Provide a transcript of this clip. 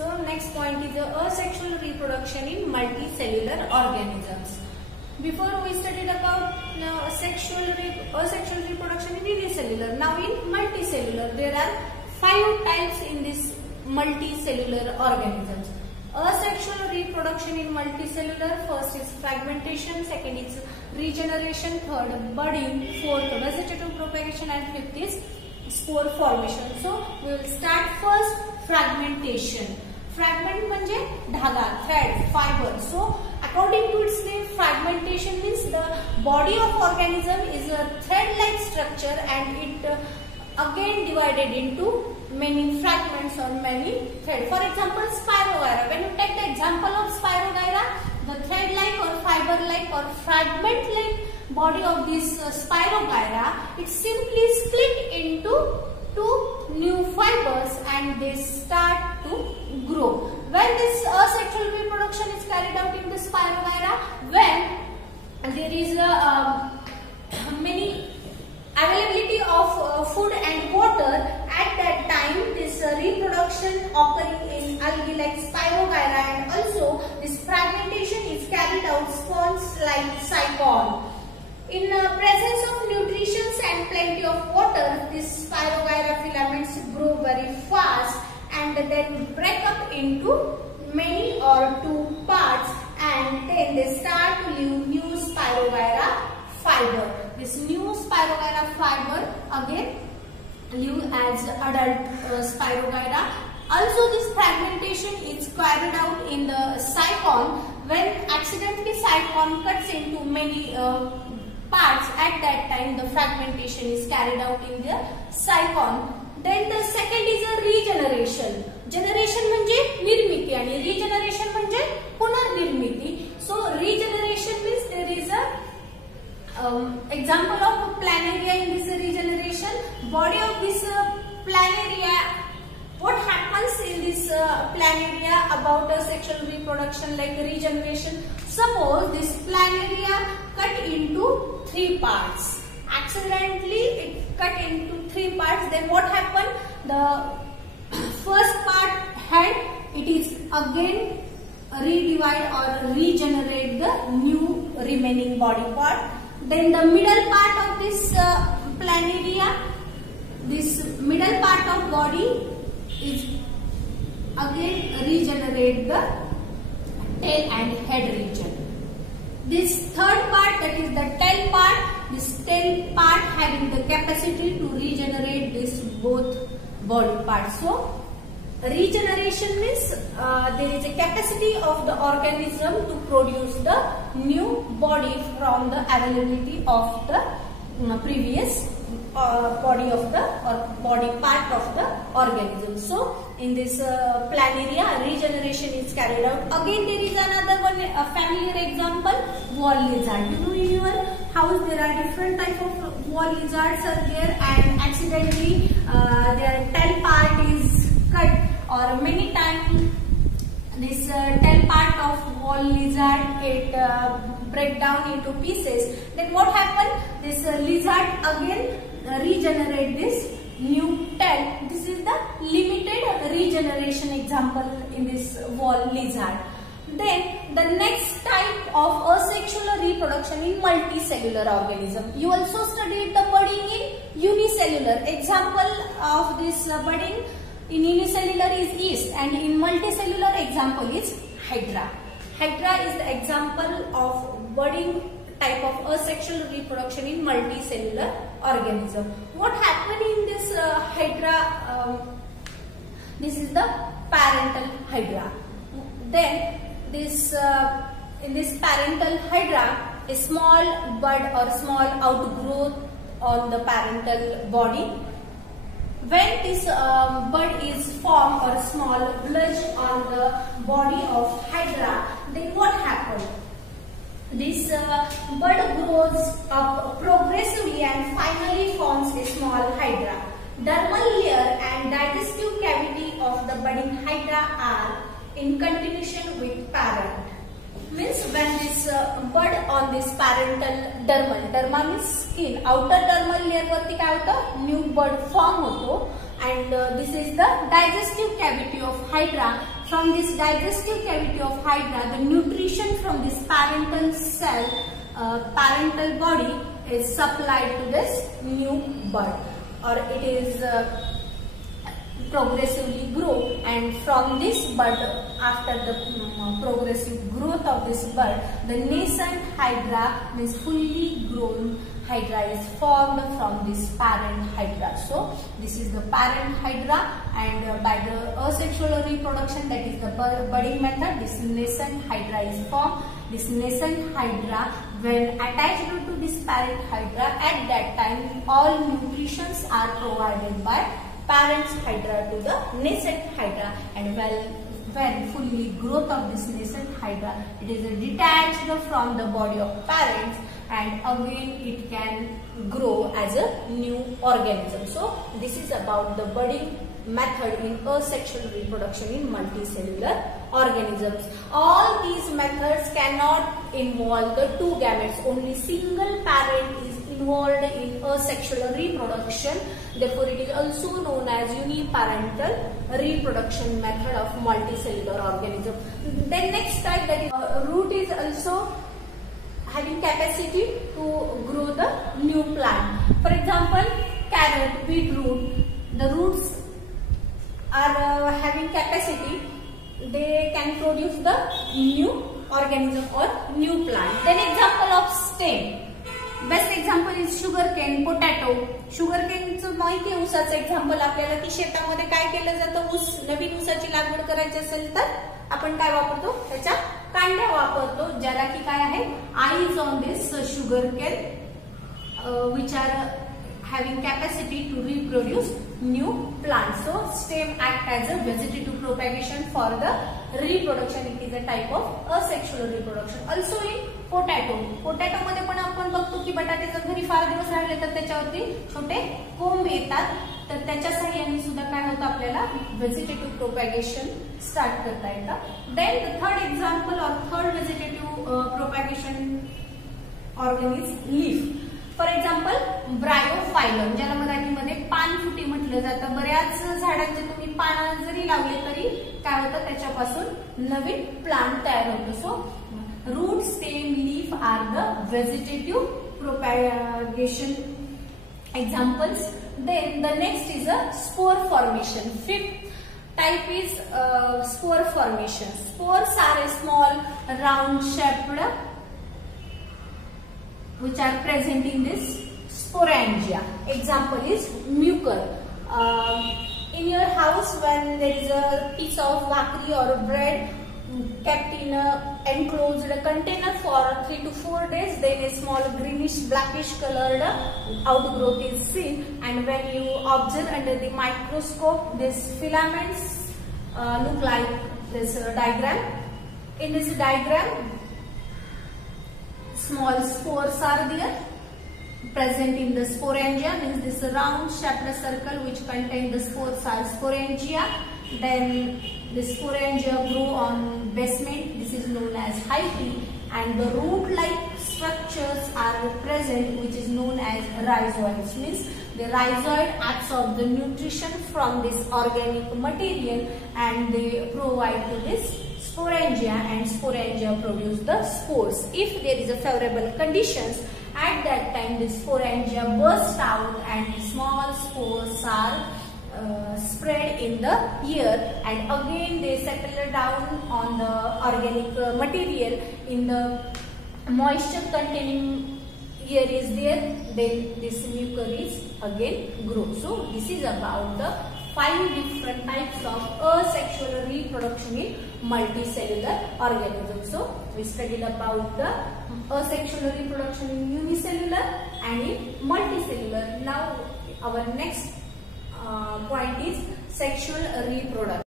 So next point is the asexual reproduction in multicellular organisms. Before we studied about asexual reproduction in unicellular. Now in multicellular, there are 5 types in this multicellular organisms. Asexual reproduction in multicellular, first is fragmentation, second is regeneration, third budding, fourth vegetative propagation, and fifth is spore formation. So we will start first fragmentation. Fragment म्हणजे धागा, thread, fiber. So according to its name, fragmentation means the body of organism is a thread-like structure and it again divided into many fragments or many threads. For example, Spirogyra. When you take the example of Spirogyra, the thread-like or fiber-like or fragment-like body of this Spirogyra, it simply split into 2 new fibers and they start to grow. When this asexual reproduction is carried out in the Spirogyra, when there is many availability of food and water, at that time this reproduction occurring in algae like Spirogyra, and also this fragmentation is carried out spawns like Cycon. In presence of nutrition and plenty of water, these Spirogyra filaments grow very fast and then break up into many or 2 parts, and then they start to leave new Spirogyra fiber. This new Spirogyra fiber again live as adult Spirogyra. Also this fragmentation is carried out in the Cycon. When accidentally Cycon cuts into many parts, at that time the fragmentation is carried out in the Cycon. Then the second is a regeneration. Generation म्हणजे निर्मिती आणि regeneration म्हणजे पुनर्निर्मिती. So regeneration means there is a example of planaria in this regeneration. Body of this planaria, what happens in this planaria about sexual reproduction like regeneration? Suppose this planaria cut into 3 parts. Accidentally it cut into 3 parts. Then what happened? The first part head, it is again redivide or regenerate the new remaining body part. Then the middle part of this planaria, this middle part of body is again regenerate the tail and head region. This third part, that is the tail part, this tail part having the capacity to regenerate this both body parts. So regeneration means there is a capacity of the organism to produce the new body from the availability of the previous body of the body part of the organism. So in this planaria, regeneration is carried out. Again there is another one, a familiar example, wall lizard. You know, in your house there are different type of wall lizards are there, and accidentally their tail part is cut, or many times this tail part of wall lizard it break down into pieces. Then what happened? This lizard again regenerate this new tail. This is the limited regeneration example in this wall lizard. Then the next type of asexual reproduction in multicellular organism. You also studied the budding in unicellular. Example of this budding in unicellular is yeast, and in multicellular example is hydra. Hydra is the example of budding type of asexual reproduction in multicellular organism. What happened in this hydra? This is the parental hydra. Then this in this parental hydra, a small bud or small outgrowth on the parental body. When this bud is formed or small blotch on the body of hydra, then what happens? This bud grows up progressively and finally forms a small hydra. Dermal layer and digestive cavity of the budding hydra are in continuation with parent. Means when this bud on this parental derma means skin, outer dermal layer वरती काय होतं, new bud form होतो, and this is the digestive cavity of hydra. from this digestive cavity of Hydra, the nutrition from this parental cell, parental body is supplied to this new bud, or it is progressively grow, and from this bud, after the progressive growth of this bud, the nascent Hydra, means fully grown Hydra, is formed from this parent Hydra. So this is the parent Hydra, and by the asexual reproduction, that is the budding method, this nascent Hydra is formed. This nascent Hydra, when attached to this parent Hydra, at that time all nutritions are provided by parent's Hydra to the nascent Hydra, and when fully growth of this nascent Hydra, it is detached from the body of parents, and again it can grow as a new organism. So this is about the budding method in asexual reproduction in multicellular organisms. All these methods cannot involve the two gametes. Only single parent is involved in asexual reproduction. Therefore, it is also known as uniparental reproduction method of multicellular organism. Then next type, that is root, is also having capacity to grow the new plant. For example, carrot, beetroot, the roots are having capacity, they can produce the new organism or new plant. Then example of stem. Best example is sugarcane, potato. Sugarcaneचं माहिती आहे, ऊसाचं example आपल्याला, की शेतामध्ये काय केलं जातं, ऊस नवीन ऊसाची लागवड करायची असेल तर आपण काय वापरतो, त्याच्या कांड्या वापरतो, ज्याला की काय आहे, eyes on this sugarcane which are having capacity to reproduce new plants. So stem act as a vegetative propagation for the reproduction. It is a type of asexual reproduction. Also in potato मध्ये पण आपण बघतो की बटाटे जर घरी फार दिवस राहिले तर त्याच्यावरती छोटे कोंब येतात, तर त्याच्या सहाय्याने सुद्धा काय होतं, आपल्याला व्हेजिटेटिव्ह प्रोपॅगेशन स्टार्ट करता येतं. देन द थर्ड एक्झाम्पल और third vegetative propagation organ is leaf. For example bryophyllum, ज्याला मराठीमध्ये पानफुटी म्हटलं जातं. बऱ्याच झाडांचे तुम्ही पानं जरी लावले तरी काय होतं, त्याच्यापासून नवीन प्लांट तयार होतो. सो root, stem, leaf are the vegetative propagation examples. Then the next is a spore formation. Fifth type is spore formation. Spores are a small round shaped which are present in this sporangia. Example is mucor. In your house, when there is a piece of bhakri or bread kept in a enclosed container for 3 to 4 days, then a small greenish blackish colored outgrowth is seen, and when you observe under the microscope, these filaments look like this diagram. In this diagram, small spores are there present in the sporangia, means this round shaped circle which contain the spores are sporangia. Then the sporangia grow on basement, this is known as hyphae, and the root-like structures are present which is known as rhizoids, means the rhizoid absorb the nutrition from this organic material and they provide to this sporangia, and sporangia produce the spores. If there is a favorable conditions, at that time the sporangia burst out and small spores are spread in the air, and again they settle down on the organic material. In the moisture containing air is there, then this mucor is again grow. So this is about the 5 different types of asexual reproduction in multicellular organisms. So we studied about the asexual reproduction in unicellular and in multicellular. Now our next point is sexual reproduction.